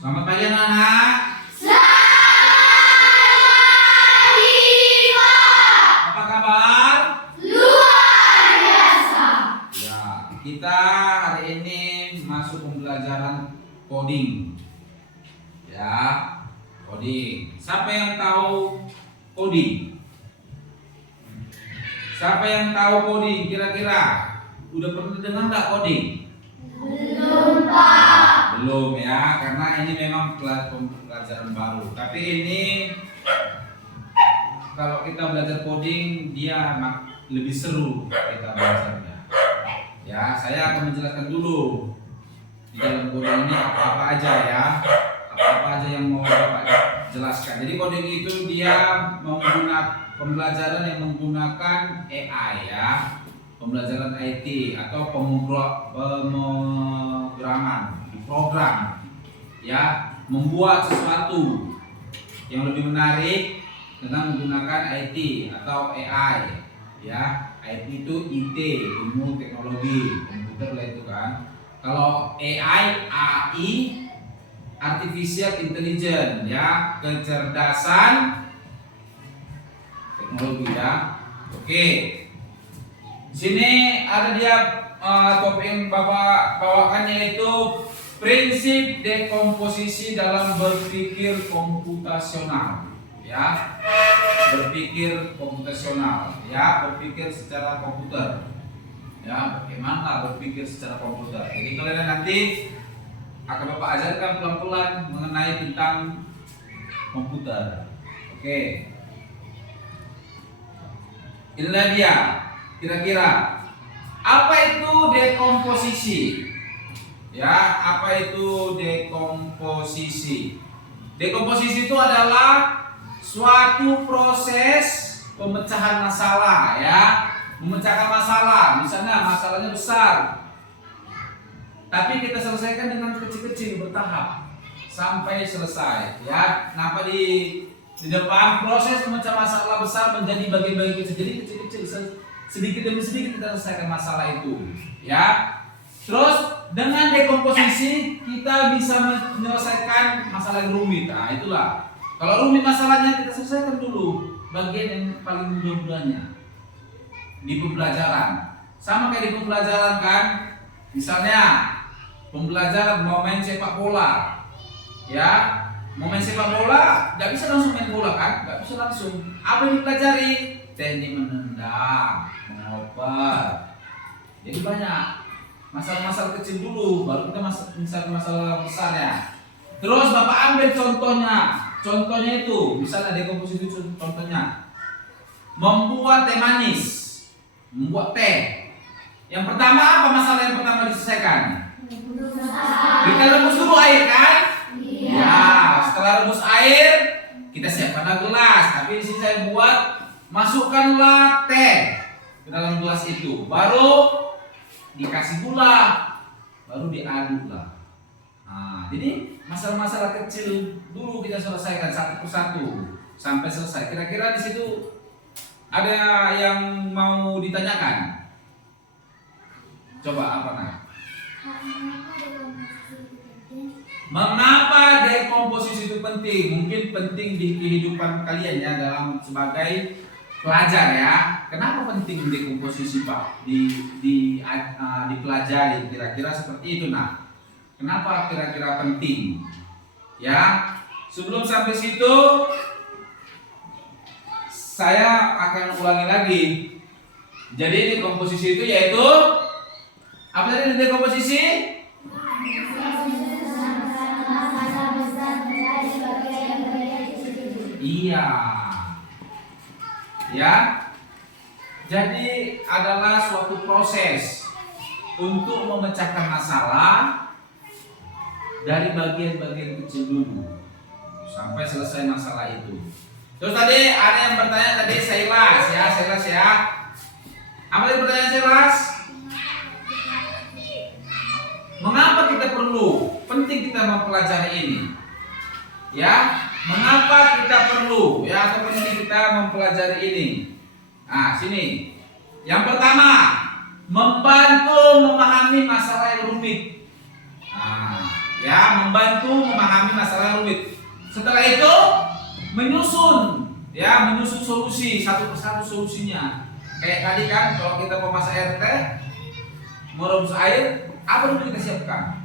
Selamat pagi anak-anak. Selamat Diva. Apa kabar? Luar biasa. Ya, kita hari ini masuk pembelajaran coding. Ya, coding. Siapa yang tahu coding? Siapa yang tahu coding? Kira-kira udah pernah dengar nggak coding? Belum, Pak. Belum ya, karena ini memang pembelajaran baru. Tapi ini kalau kita belajar coding dia lebih seru kita belajarnya. Ya, saya akan menjelaskan dulu di dalam coding ini apa-apa aja ya, apa-apa aja yang mau Bapak jelaskan. Jadi coding itu dia menggunakan pembelajaran yang menggunakan AI ya, pembelajaran IT atau pemrograman, program ya, membuat sesuatu yang lebih menarik dengan menggunakan IT atau AI ya. IT itu IT, ilmu teknologi komputer lah itu kan. Kalau AI, AI artificial intelligence ya, kecerdasan teknologi ya. Oke. Di sini ada dia topik yang Bapak bawakan, yaitu prinsip dekomposisi dalam berpikir komputasional ya. Berpikir komputasional ya, berpikir secara komputer ya, bagaimana berpikir secara komputer. Jadi kalian nanti akan Bapak ajarkan pelan-pelan mengenai tentang komputer. Oke, inilah dia. Kira-kira apa itu dekomposisi? Ya, apa itu dekomposisi? Dekomposisi itu adalah suatu proses pemecahan masalah ya, memecahkan masalah. Misalnya masalahnya besar, tapi kita selesaikan dengan kecil-kecil bertahap sampai selesai ya. Kenapa di depan proses memecah masalah besar menjadi bagian-bagian kecil, jadi kecil-kecil, sedikit demi sedikit kita selesaikan masalah itu ya. Terus dengan dekomposisi kita bisa menyelesaikan masalah yang rumit. Nah itulah, kalau rumit masalahnya kita selesaikan dulu bagian yang paling mudah-mudahnya di pembelajaran. Sama kayak di pembelajaran kan, misalnya pembelajaran mau main sepak bola ya, mau main sepak bola nggak bisa langsung main bola kan, nggak bisa langsung. Apa yang dipelajari? Teknik menendang, mengoper. Jadi banyak masalah-masalah kecil dulu, baru kita masalah besarnya. Terus Bapak ambil contohnya. Contohnya itu, misalnya dekomposisi itu contohnya membuat teh manis, membuat teh. Yang pertama apa masalah yang pertama diselesaikan? Kita rebus dulu air kan? Iya. Ya, setelah rebus air kita siapkanlah gelas. Tapi di sini saya buat, masukkanlah teh ke dalam gelas itu, baru dikasih gula, baru diaduklah. Nah, jadi masalah-masalah kecil dulu kita selesaikan satu persatu sampai selesai. Kira-kira di situ ada yang mau ditanyakan? Coba apa nak? Mengapa dekomposisi itu penting? Mungkin penting di kehidupan kalian ya, dalam sebagai pelajar ya. Kenapa penting dekomposisi Pak dipelajari? Kira-kira seperti itu nah. Kenapa kira-kira penting? Ya, sebelum sampai situ saya akan ulangi lagi. Jadi dekomposisi itu yaitu apa tadi dekomposisi? Iya. Ya. Jadi adalah suatu proses untuk memecahkan masalah dari bagian-bagian kecil dulu sampai selesai masalah itu. Terus tadi ada yang bertanya tadi, Sailas ya. Apa yang pertanyaan Sailas? Mengapa kita penting kita mempelajari ini? Ya, mengapa kita perlu ya atau penting kita mempelajari ini? Nah, sini. Yang pertama, membantu memahami masalah yang rumit. Nah, ya, membantu memahami masalah rumit. Setelah itu menyusun, ya, menyusun solusi satu persatu solusinya. Kayak tadi kan, kalau kita mau masak air teh, merebus air, apa dulu kita siapkan?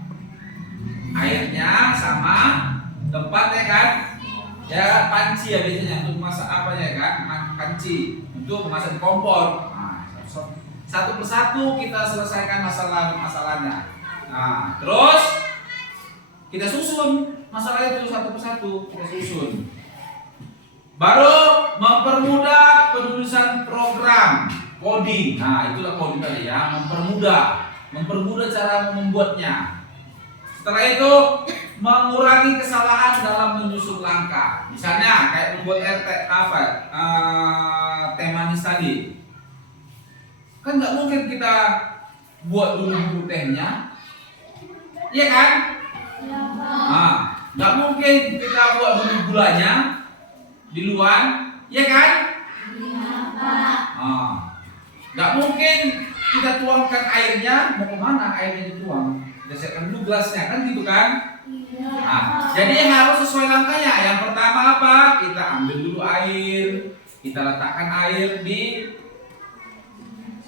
Airnya sama tempatnya kan, ya, panci ya biasanya untuk masak apa ya kan, panci untuk memasak kompor. Nah, satu persatu kita selesaikan masalahnya. Nah, terus kita susun masalah itu satu persatu, kita susun. Baru mempermudah penulisan program coding. Nah, itulah coding tadi ya, mempermudah cara membuatnya. Setelah itu mengurangi kesalahan dalam menyusun langkah. Misalnya kayak membuat teh manis tadi. Kan nggak mungkin kita buat dulu bubuk tehnya, iya kan? Nah, nggak mungkin kita buat dulu gulanya di luar, iya kan? Nggak mungkin kita tuangkan airnya, mau kemana airnya dituang? Kita siapkan dulu gelasnya, kan gitu kan? Nah, jadi harus sesuai langkahnya. Yang pertama apa? Kita ambil dulu air, kita letakkan air di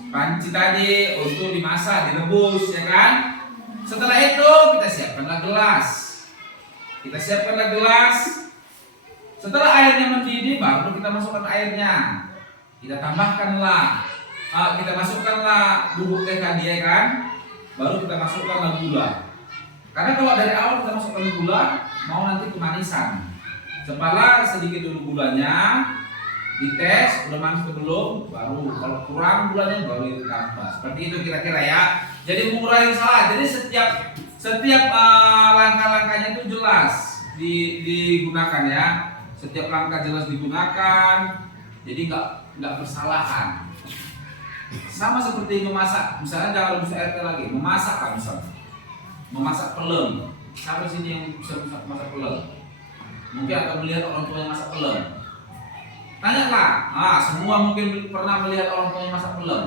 panci tadi untuk dimasak, direbus, ya kan? Setelah itu kita siapkanlah gelas. Setelah airnya mendidih, baru kita masukkan airnya. Kita tambahkanlah, kita masukkanlah bubuk teh tadi, ya kan? Baru kita masukkanlah gula. Karena kalau dari awal kita masukkan gula, mau nanti kemanisan. Cobalah sedikit dulu gulanya, dites udah manis atau belum, baru kalau kurang gulanya baru ditambah. Seperti itu kira-kira ya. Jadi mengurangi salah. Jadi setiap langkah-langkahnya itu jelas digunakan ya. Setiap langkah jelas digunakan. Jadi nggak bersalahan. Sama seperti memasak. Misalnya jangan rebus air teh lagi, memasak kan misalnya. Memasak pelem. Siapa sini yang bisa masak pelem? Mungkin akan melihat orang tua yang masak pelem. Tanyalah, semua mungkin pernah melihat orang tua yang masak pelem.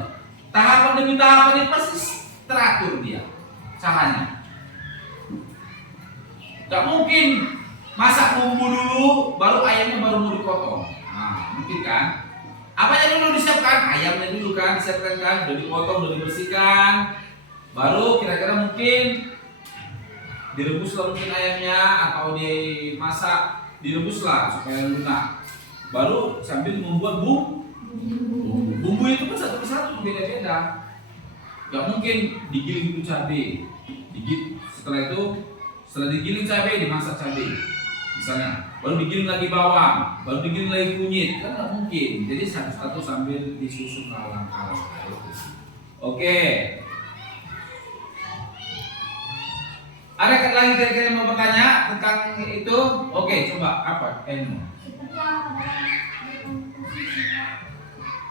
Tahapan demi tahapan ini pasti teratur dia caranya. Gak mungkin masak bumbu dulu, baru ayamnya baru mau dipotong. Nah, mungkin kan? Apanya dulu disiapkan? Ayamnya dulu kan, disiapkan kan, udah dipotong, udah dibersihkan. Baru kira-kira mungkin direbuslah mungkin ayamnya atau dimasak, direbuslah supaya lunak. Baru sambil membuat bumbu itu kan satu persatu beda-beda. Gak mungkin digiling dulu cabai, setelah digiling cabai dimasak cabai, misalnya. Baru digiling lagi bawang, baru digiling lagi kunyit, kan gak mungkin. Jadi satu-satu sambil disusun langkah-langkah. Oke. Ada lagi kira-kira yang mau bertanya tentang itu? Oke, coba apa?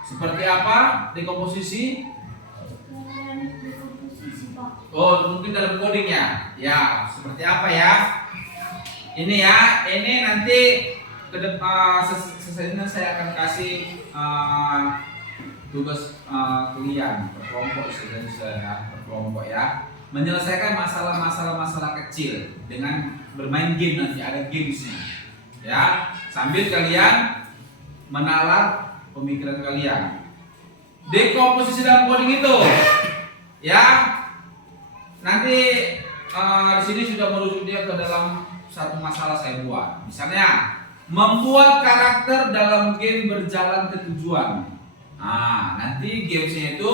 Seperti apa dekomposisi? Oh, mungkin dalam codingnya. Ya, seperti apa ya? Ini ya, ini nanti ke depan sesudah saya akan kasih tugas kalian berkelompok istilahnya berkelompok ya. Menyelesaikan masalah kecil dengan bermain game, nanti ada gamesnya ya, sambil kalian menalar pemikiran kalian. Dekomposisi dalam coding itu ya, nanti di sini sudah merujuk dia ke dalam satu masalah saya buat. Misalnya membuat karakter dalam game berjalan ke tujuan. Nah, nanti gamesnya itu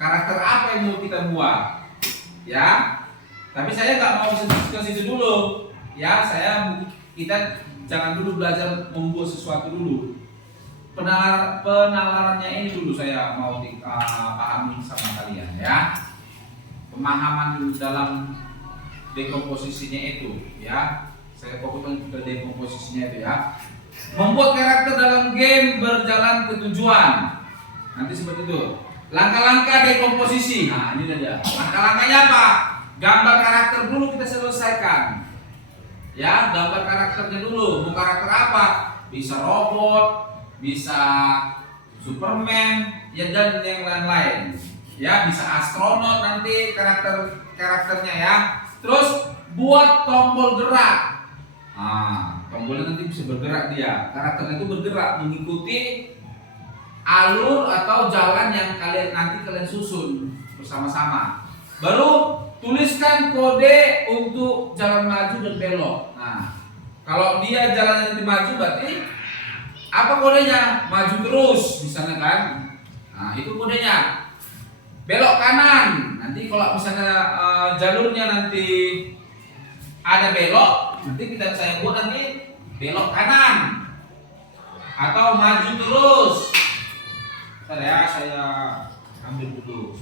karakter apa yang mau kita buat ya, tapi saya nggak mau ke situ dulu ya. Kita jangan dulu belajar membuat sesuatu dulu. Penalarannya ini dulu saya mau pahami sama kalian ya. Pemahaman dalam dekomposisinya itu ya. Saya fokuskan ke dekomposisinya itu ya. Membuat karakter dalam game berjalan ke tujuan. Nanti seperti itu. Langkah-langkah dekomposisi. Nah, ini dia. Langkah-langkahnya apa? Gambar karakter dulu kita selesaikan. Ya, gambar karakternya dulu. Mau karakter apa? Bisa robot, bisa Superman, ya, dan yang lain-lain. Ya, bisa astronot nanti karakternya ya. Terus buat tombol gerak. Tombolnya nanti bisa bergerak dia. Karakternya itu bergerak mengikuti alur atau jalan yang kalian susun bersama-sama. Baru tuliskan kode untuk jalan maju dan belok. Nah, kalau dia jalan nanti maju berarti apa kodenya? Maju terus misalnya kan. Nah, itu kodenya. Belok kanan. Nanti kalau misalnya jalurnya nanti ada belok, nanti saya buat nanti belok kanan atau maju terus. Bentar ya, saya ambil dulu.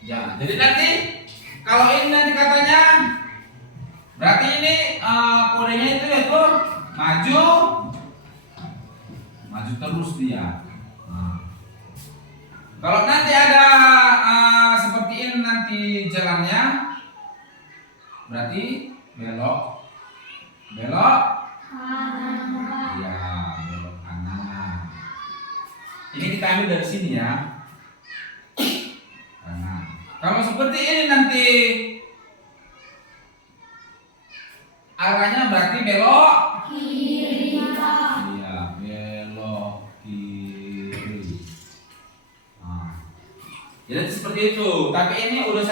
Ya, jadi nanti kalau ini nanti katanya berarti ini kodenya itu yaitu maju terus dia. Kalau nanti ada seperti ini nanti jalannya, berarti belok, ya belok kanan. Ini kita ambil dari sini ya, kanan. Kalau seperti ini nanti arahnya berarti belok kiri, Pak. iya belok kiri. Jadi seperti itu. Tapi ini udah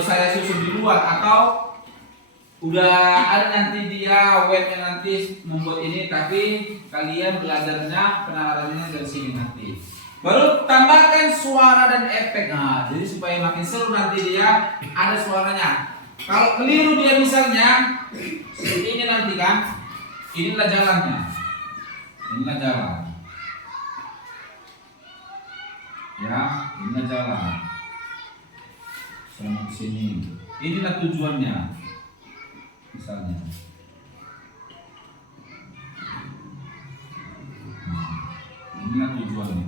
saya susun di luar atau udah ada nanti dia webnya nanti membuat ini, tapi kalian belajarnya penalarannya dari sini nanti. Baru tambahkan suara dan efek. Nah, jadi supaya makin seru nanti dia ada suaranya. Kalau keliru dia misalnya ini nanti kan, inilah jalannya. Inilah jalan. Ya, inilah jalan. Sama sini. Inilah tujuannya. Misalnya. Inilah tujuannya.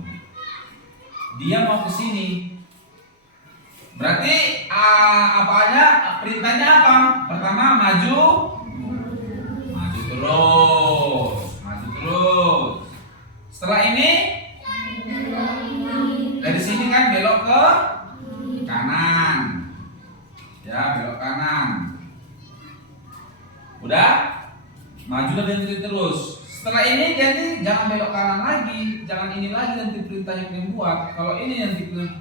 Dia mau ke sini. Berarti perintahnya apa? Pertama maju terus. Setelah ini dari sini kan belok ke kanan. Ya, belok kanan. Udah? Maju dan terus. Setelah ini jadi jangan belok kanan lagi, jangan ini lagi nanti perintahnya yang buat. Kalau ini yang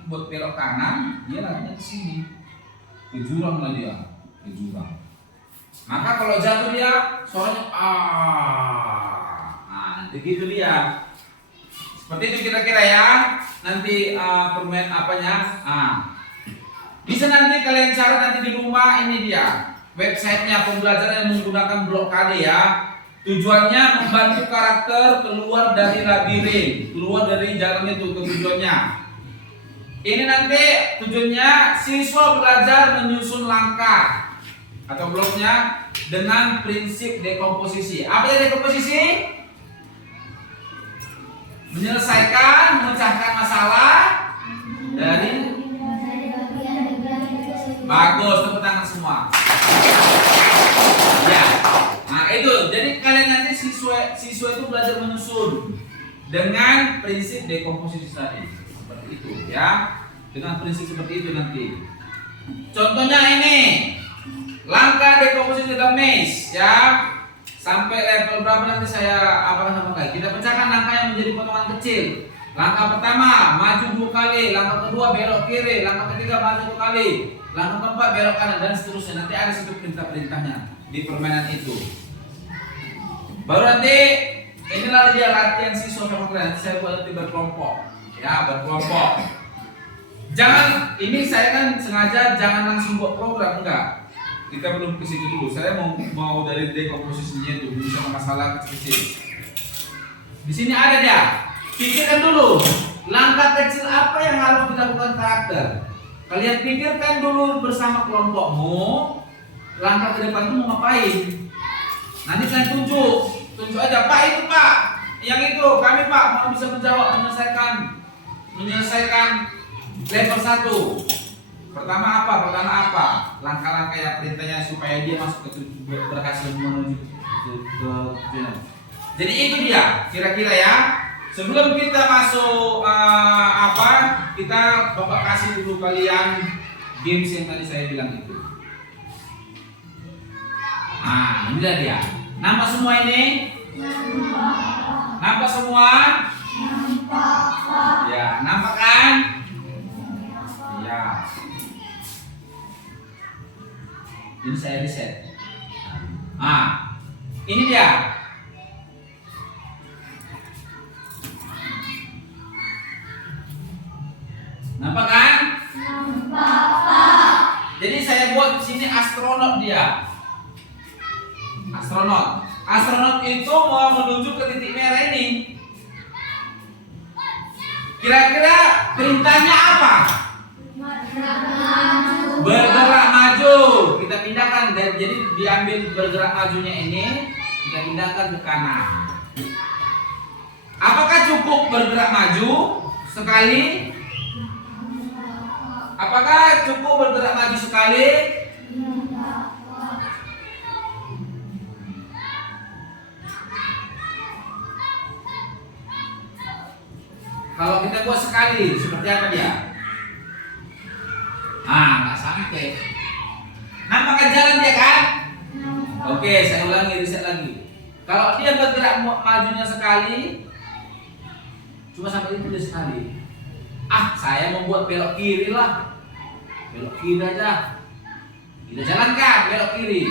buat belok kanan, dia larinya ke sini. Ke jurang lah dia, ke jurang. Maka kalau jatuh dia suaranya Nah, begitu dia. Seperti itu kira-kira ya. Nanti permain apanya? Bisa nanti kalian cari nanti di rumah, ini dia. Websitenya pembelajaran yang menggunakan blok KD ya. Tujuannya membantu karakter keluar dari labirin, keluar dari jalan itu ke tujuannya. Ini nanti tujuannya siswa belajar menyusun langkah atau bloknya dengan prinsip dekomposisi. Apa itu dekomposisi? Menyelesaikan, memecahkan masalah dari bagus, tepuk tangan semua. Ya. Nah, itu. Jadi kalian nanti siswa itu belajar menyusun dengan prinsip dekomposisi tadi. Seperti itu ya. Dengan prinsip seperti itu nanti. Contohnya ini. Langkah dekomposisi dalam maze ya. Sampai level berapa nanti saya kita pecahkan langkahnya menjadi potongan kecil. Langkah pertama maju 2 kali, langkah kedua belok kiri, langkah ketiga maju 2 kali, langkah keempat belok kanan dan seterusnya. Nanti ada situ perintah-perintahnya di permainan itu. Baru nanti inilah dia latihan siswa sama kalian. Saya buat nanti berkelompok, ya berkelompok. Jangan ini saya kan sengaja jangan langsung buat program, enggak. Kita belum ke situ dulu. Saya mau dari dekomposisinya itu misalnya masalah kecil. Di sini ada dia. Pikirkan dulu langkah kecil apa yang harus dilakukan karakter. Kalian pikirkan dulu bersama kelompokmu. Langkah ke depan itu mau ngapain? Nanti kalian tunjuk aja, Pak itu Pak, yang itu kami Pak mau bisa menjawab menyelesaikan level 1. Pertama apa? Langkah-langkah yang perintahnya supaya dia masuk ke berhasil menuju ke tujuan. Jadi itu dia kira-kira ya. Sebelum kita masuk kita Bapak kasih dulu kalian games yang tadi saya bilang itu. Nah, ini dia. Nampak semua ini? Nampak semua? Ya, nampak kan? Ya. Ini saya reset. Ini dia. Nampak kan? Nampak. Jadi saya buat di sini astronot dia. Astronot. Astronot itu mau menuju ke titik merah ini. Kira-kira perintahnya apa? Bergerak maju. Kita pindahkan dan jadi diambil bergerak majunya ini, kita pindahkan ke kanan. Apakah cukup bergerak maju sekali? Apakah cukup bergerak maju sekali? Kalau kita buat sekali, seperti apa dia? Nggak sampai. Nampakkan jalan dia kan? Oke, saya ulangi, reset lagi. Kalau dia bergerak majunya sekali, cuma sampai itu dia sekali. Saya membuat belok kiri lah. Belok kiri aja. Kita jalankan belok kiri.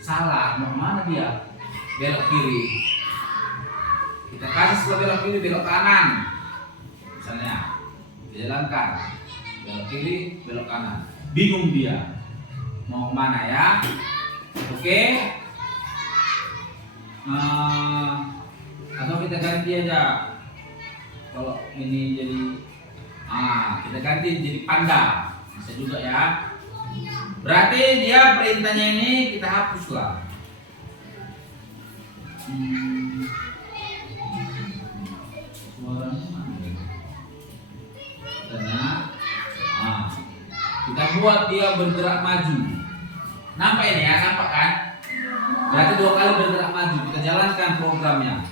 Salah, mau mana dia? Belok kiri. Kita kasih setelah belok kiri, belok kanan. Misalnya, kita jalankan belok kiri, belok kanan. Bingung dia mau kemana ya? Oke. Atau kita ganti aja. Kalau ini jadi kita ganti jadi panda, bisa juga ya. Berarti dia perintahnya ini kita hapuslah. Suaranya mana? Karena kita buat dia bergerak maju. Nampak ini ya, nampak kan? Berarti 2 kali bergerak maju. Kita jalankan programnya.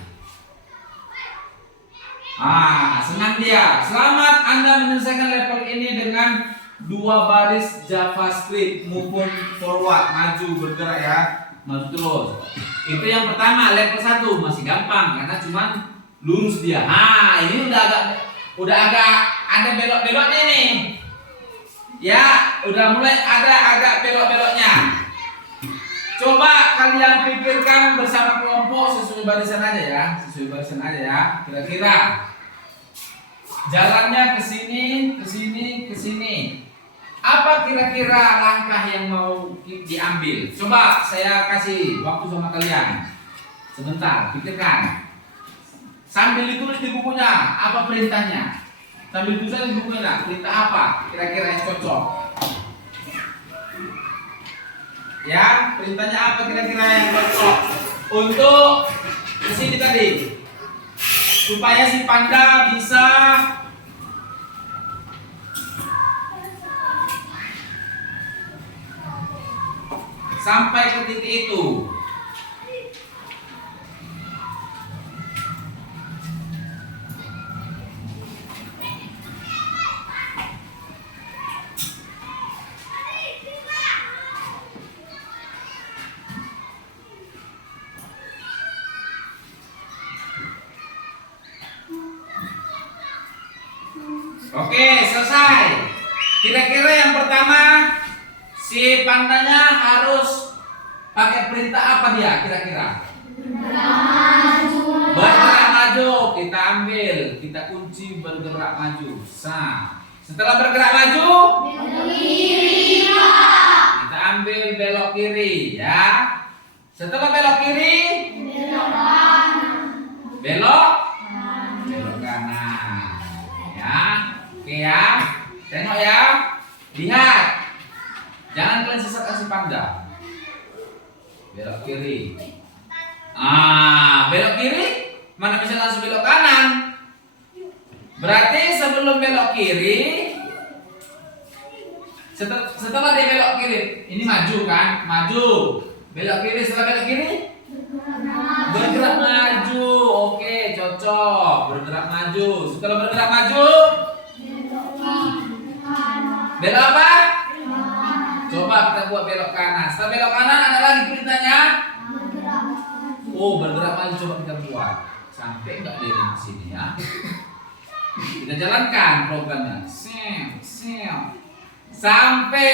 Senang dia. Selamat Anda menyelesaikan level ini dengan 2 baris JavaScript, moving forward, maju bergerak ya, maju terus. Itu yang pertama, level 1 masih gampang karena cuman lurus dia. Ini udah agak ada belok-beloknya nih. Ya, udah mulai ada agak belok-beloknya. Coba kalian pikirkan bersama kelompok sesuai barisan aja ya, Kira-kira jalannya ke sini, ke sini, ke sini. Apa kira-kira langkah yang mau diambil? Coba saya kasih waktu sama kalian. Sebentar, pikirkan. Sambil ditulis di bukunya, apa perintahnya? Sambil tulis di bukunya, perintah apa? Kira-kira yang cocok. Ya, perintahnya apa kira-kira yang cocok untuk kesini tadi, supaya si panda bisa sampai ke titik itu. Oke, selesai. Kira-kira yang pertama, si pandanya harus pakai perintah apa dia kira-kira? Bergerak maju. Kita ambil, kita kunci bergerak maju. Setelah bergerak maju, kita ambil belok kiri ya. Setelah belok kiri, belok kanan. Ya. Oke ya, tengok ya, lihat, jangan kalian sesat kasih panda. Belok kiri. Belok kiri, mana bisa langsung belok kanan? Berarti sebelum belok kiri, setelah dia belok kiri, ini maju kan, maju. Belok kiri, setelah belok kiri, Bergerak maju. Oke, cocok. Bergerak maju. Setelah bergerak maju, belok apa? Coba kita buat belok kanan. Setelah belok kanan ada lagi perintahnya. Oh, bergerak maju coba kita buat. Sampai enggak dia di sini ya. Kita jalankan programnya. Sampai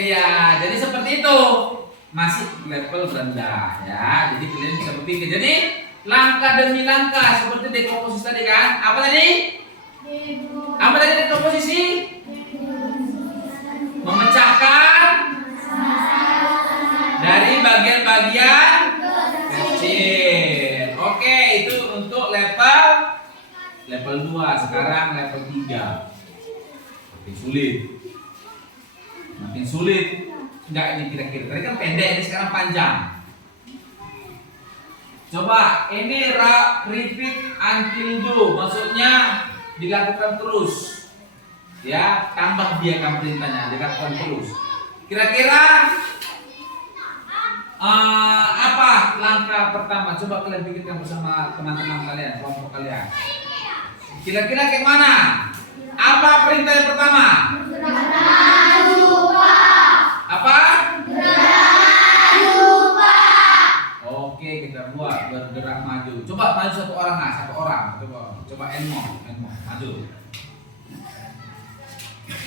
dia. Jadi seperti itu. Masih level rendah ya. Jadi kalian bisa berpikir. Jadi langkah demi langkah seperti dekomposisi tadi kan. Apa tadi? Apa tadi dekomposisi? Memecahkan dari bagian-bagian kecil. Oke, itu untuk level 2. Sekarang level 3. Makin sulit. Enggak, ini kira-kira tadi kan pendek, ini sekarang panjang. Coba ini repeat until do, maksudnya dilakukan terus. Ya, tambah biarkan perintahnya, dilakukan terus. Kira-kira apa langkah pertama? Coba kalian pikirkan bersama teman-teman kalian, kelompok kalian. Kira-kira kayak mana? Apa perintah yang pertama? Apa? Oke, kita buat bergerak maju. Coba maju satu orang, satu orang. Coba Enmo, maju.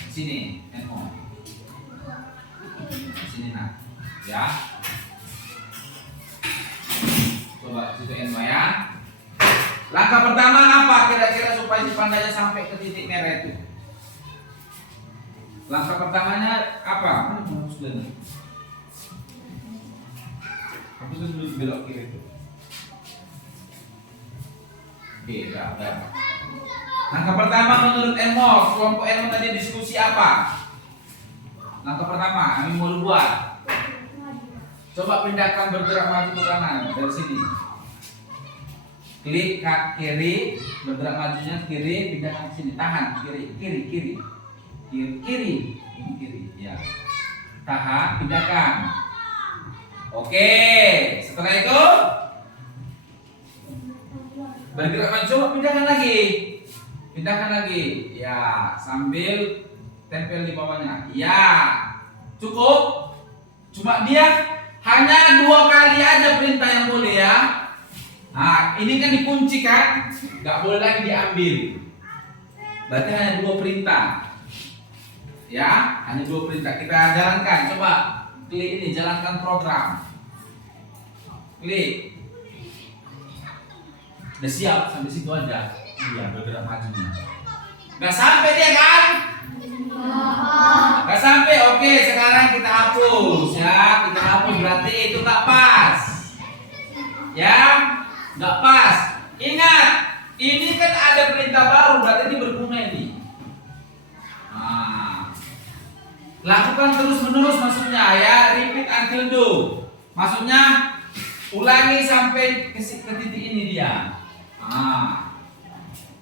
Sini, Enmo. Sini nak, ya. Coba situ Enmo ya. Langkah pertama apa kira-kira supaya si pandanya sampai ke titik merah itu? Langkah pertamanya apa? Hapuskan dulu belok kiri itu. Oke, ada. Langkah pertama menurut Elmo, kelompok Elmo tadi diskusi apa? Langkah pertama, kami mau buat. Coba pindahkan bergerak maju ke kanan dari sini. Klik kiri, bergerak majunya kiri, pindahkan ke sini. Tahan kiri, ya. Tahan, pindahkan. Oke, setelah itu bergerak maju, pindahkan lagi, ya, sambil tempel di bawahnya. Ya, cukup. Cuma dia hanya 2 kali aja perintah yang boleh ya. Nah, ini kan dikunci kan, nggak boleh lagi diambil. Berarti hanya 2 perintah. Ya, hanya 2 perintah. Kita jalankan. Coba klik ini, jalankan program. Klik. Udah siap sampai situ aja. Iya, bergerak majunya. Nggak sampai dia kan? Nggak sampai. Oke, sekarang kita hapus ya. Kita hapus berarti itu nggak pas. Ya. Nggak pas. Ingat, ini kan ada perintah baru, berarti ini berguna ini. Nah, lakukan terus menerus maksudnya ya, repeat until do. Maksudnya ulangi sampai ke titik ini dia. Nah,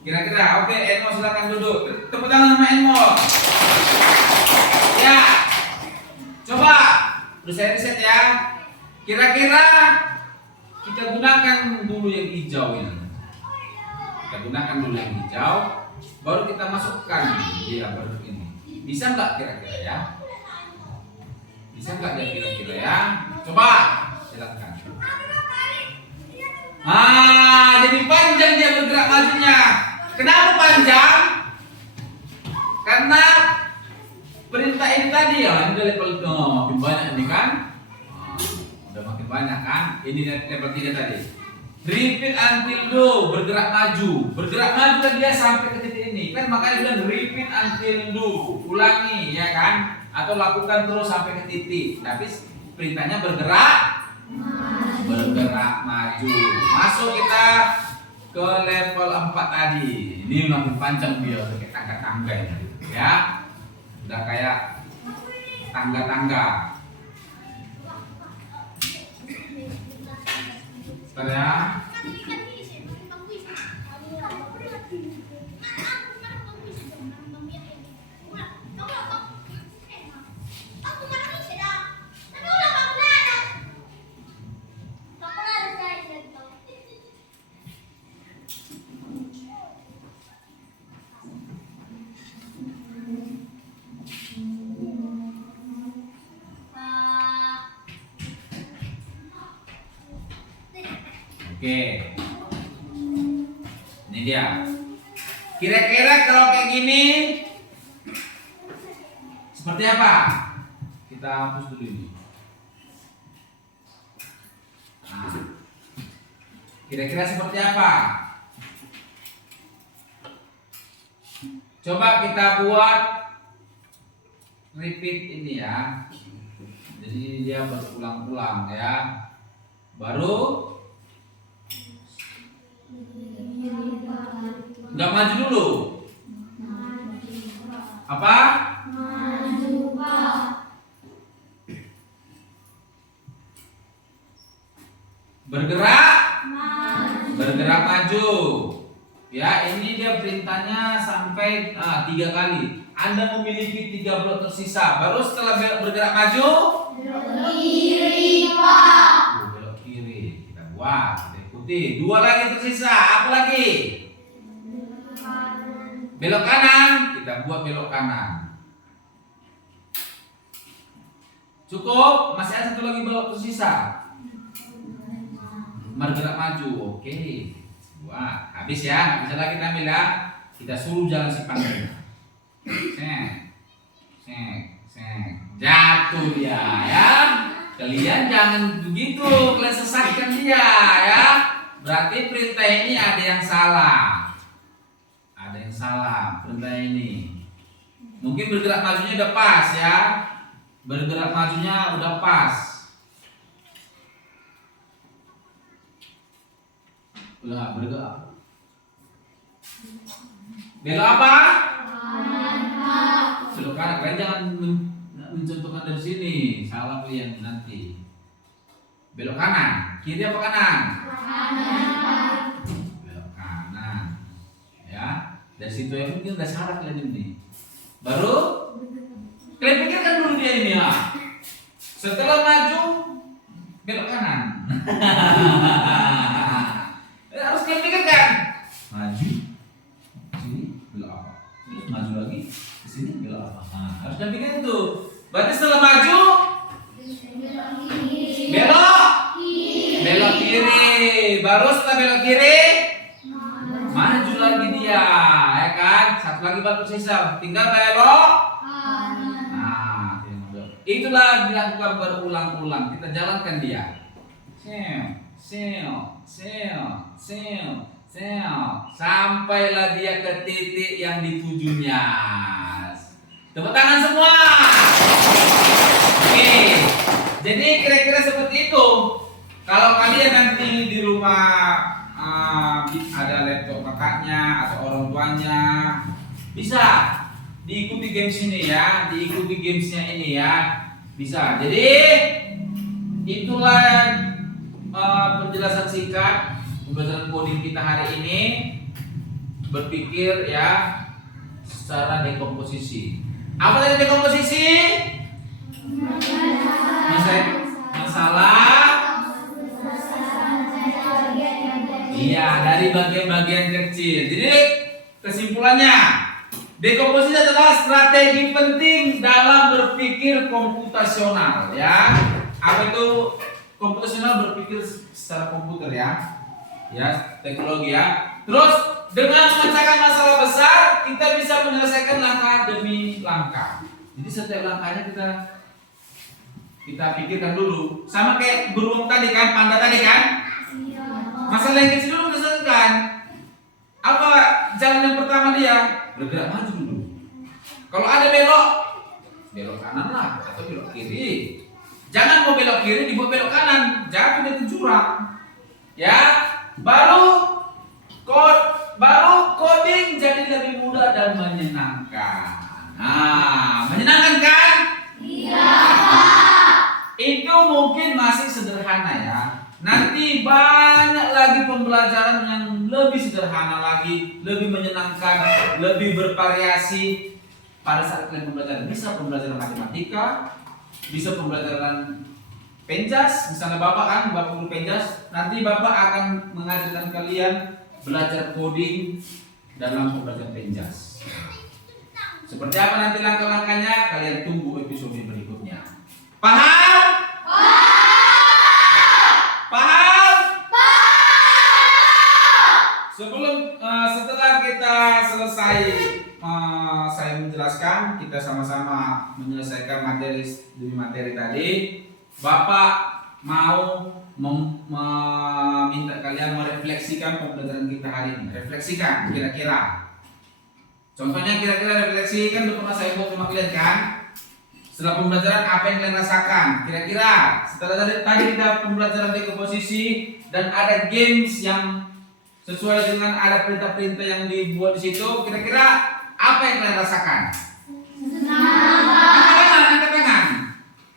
kira-kira oke, Enmo silakan duduk. Tepuk tangan sama Enmo. Ya, coba, udah saya riset ya. Kira-kira kita gunakan dulu yang hijau ini. Baru kita masukkan dia baru ini. Bisa nggak kira-kira ya? Bisa nggak dia kira-kira ya? Coba silakan. Jadi panjang dia bergerak majunya. Kenapa panjang? Karena perintah ini tadi ya, ini udah level makin banyak ini kan? Udah makin banyak kan? Ini level 3 tadi. Repeat until do, bergerak maju. Bergerak maju kan dia sampai ke titik ini. Kan makanya bilang repeat until do, ulangi ya kan? Atau lakukan terus sampai ke titik. Tapi perintahnya bergerak maju. Masuk kita ke level 4 tadi. Ini makin panjang dia, kayak tangga-tangga ini ya. Udah kayak tangga-tangga. Bentar ya. Oke. Ini dia. Kira-kira kalau kayak gini seperti apa? Kita hapus dulu ini. Nah, kira-kira seperti apa? Coba kita buat repeat ini ya. Jadi dia berulang-ulang ya. Baru nggak maju dulu. Apa? Bergerak. Bergerak maju. Ya, ini dia perintahnya sampai 3 kali. Anda memiliki 3 blok tersisa. Baru setelah bergerak maju, belok kiri. Kita buat, kita ikuti. 2 lagi tersisa. Apa lagi? Belok kanan. Kita buat belok kanan. Cukup? Masih ada 1 lagi blok tersisa. Bergerak maju. Oke. Wah, habis ya, bisa lagi kita ambil ya. Kita suruh jalan si panggil. Jatuh dia ya. Kalian jangan begitu, kalian sesatkan dia ya. Berarti perintah ini ada yang salah. Ada yang salah perintah ini. Mungkin bergerak majunya udah pas ya. Bergerak majunya udah pas. Udah bergerak. Belok apa? Belok kanan. Kalian jangan mencontohkan dari sini. Salah kalian nanti. Belok kanan. Kiri apa kanan? Belok kanan. Ya. Dari situ yang mungkin udah salah kalian ini. Baru kalian pikirkan dulu dia ini ya. Setelah maju belok kanan. Harus kalian pikirkan. Maju. Sini belok apa? Maju lagi. Ke sini belok apa? Harus kalian pikirkan itu. Berarti setelah maju belok kiri. Baru setelah belok kiri maju lagi dia, ya kan? Satu lagi baru sisa. Tinggal belok. Nah, itulah dilakukan berulang-ulang. Kita jalankan dia. Sampailah dia ke titik yang ditujunya. Tepuk tangan semua. Oke. Jadi kira-kira seperti itu. Kalau kalian nanti di rumah ada laptop kakaknya atau orang tuanya, bisa diikuti games ini ya, diikuti gamesnya ini ya, bisa. Jadi itulah penjelasan singkat pembelajaran coding kita hari ini. Berpikir ya secara dekomposisi. Apa tadi dekomposisi? Masalah. Iya, dari bagian-bagian kecil. Jadi kesimpulannya, dekomposisi adalah strategi penting dalam berpikir komputasional ya. Apa itu komputasional? Berpikir secara komputer ya. Ya, teknologi ya. Terus dengan memecahkan masalah besar, kita bisa menyelesaikan langkah demi langkah. Jadi setiap langkahnya kita pikirkan dulu. Sama kayak beruang tadi kan, panda tadi kan? Masalah yang kecil dulu kita selesaikan. Apa jalan yang pertama dia? Bergerak maju dulu. Kalau ada belok kanan lah atau belok kiri. Jangan mau belok kiri dibuat belok kanan, jatuh dari jurang. Ya, baru coding jadi lebih mudah dan menyenangkan. Nah, menyenangkan kan? Iya. Itu mungkin masih sederhana ya. Nanti banyak lagi pembelajaran yang lebih sederhana lagi, lebih menyenangkan, lebih bervariasi pada saat kalian pembelajaran. Bisa pembelajaran matematika, bisa pembelajaran penjas, misalnya Bapak guru penjas, nanti Bapak akan mengajarkan kalian belajar coding dalam pembelajaran penjas. Seperti apa nanti langkah-langkahnya? Kalian tunggu episode berikutnya. Paham? Paham? Setelah kita selesai saya menjelaskan, kita sama-sama menyelesaikan materi demi materi tadi. Bapak mau meminta kalian merefleksikan pembelajaran kita hari ini. Refleksikan kira-kira. Contohnya kira-kira refleksikan udah pernah saya buat sama kalian kan? Setelah pembelajaran apa yang kalian rasakan? Kira-kira setelah tadi kita pembelajaran dekomposisi dan ada games yang sesuai dengan ada perintah-perintah yang dibuat di situ, kira-kira apa yang kalian rasakan? Senang. Angkat tangan.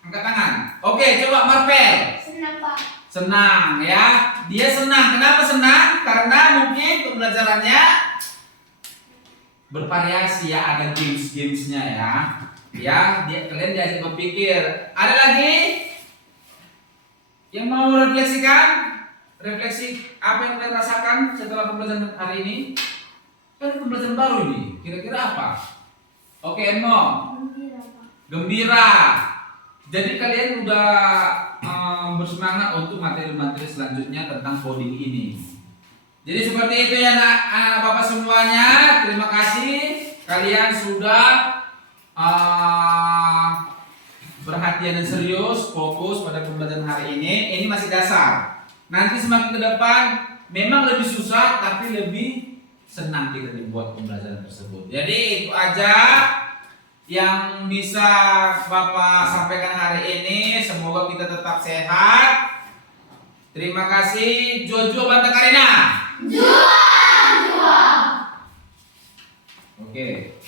Angkat tangan. Oke, coba Marvel. Senang, Pak. Senang ya. Dia senang. Kenapa senang? Karena mungkin pembelajarannya bervariasi ya, ada games-gamesnya ya. Ya, kalian diajak berpikir. Ada lagi yang mau refleksikan? Refleksi apa yang kalian rasakan setelah pembelajaran hari ini? Kan pembelajaran baru ini. Kira-kira apa? Oke, Enmo. Gembira, Pak. Gembira. Jadi kalian udah bersemangat untuk materi-materi selanjutnya tentang coding ini. Jadi seperti itu ya anak-anak Bapak semuanya. Terima kasih kalian sudah perhatian dan serius fokus pada pembelajaran hari ini. Ini masih dasar. Nanti semakin ke depan memang lebih susah tapi lebih senang kita dibuat pembelajaran tersebut. Jadi itu aja yang bisa Bapak sampaikan hari ini. Semoga kita tetap sehat. Terima kasih. Jojo Banta Karina. Jual. Oke.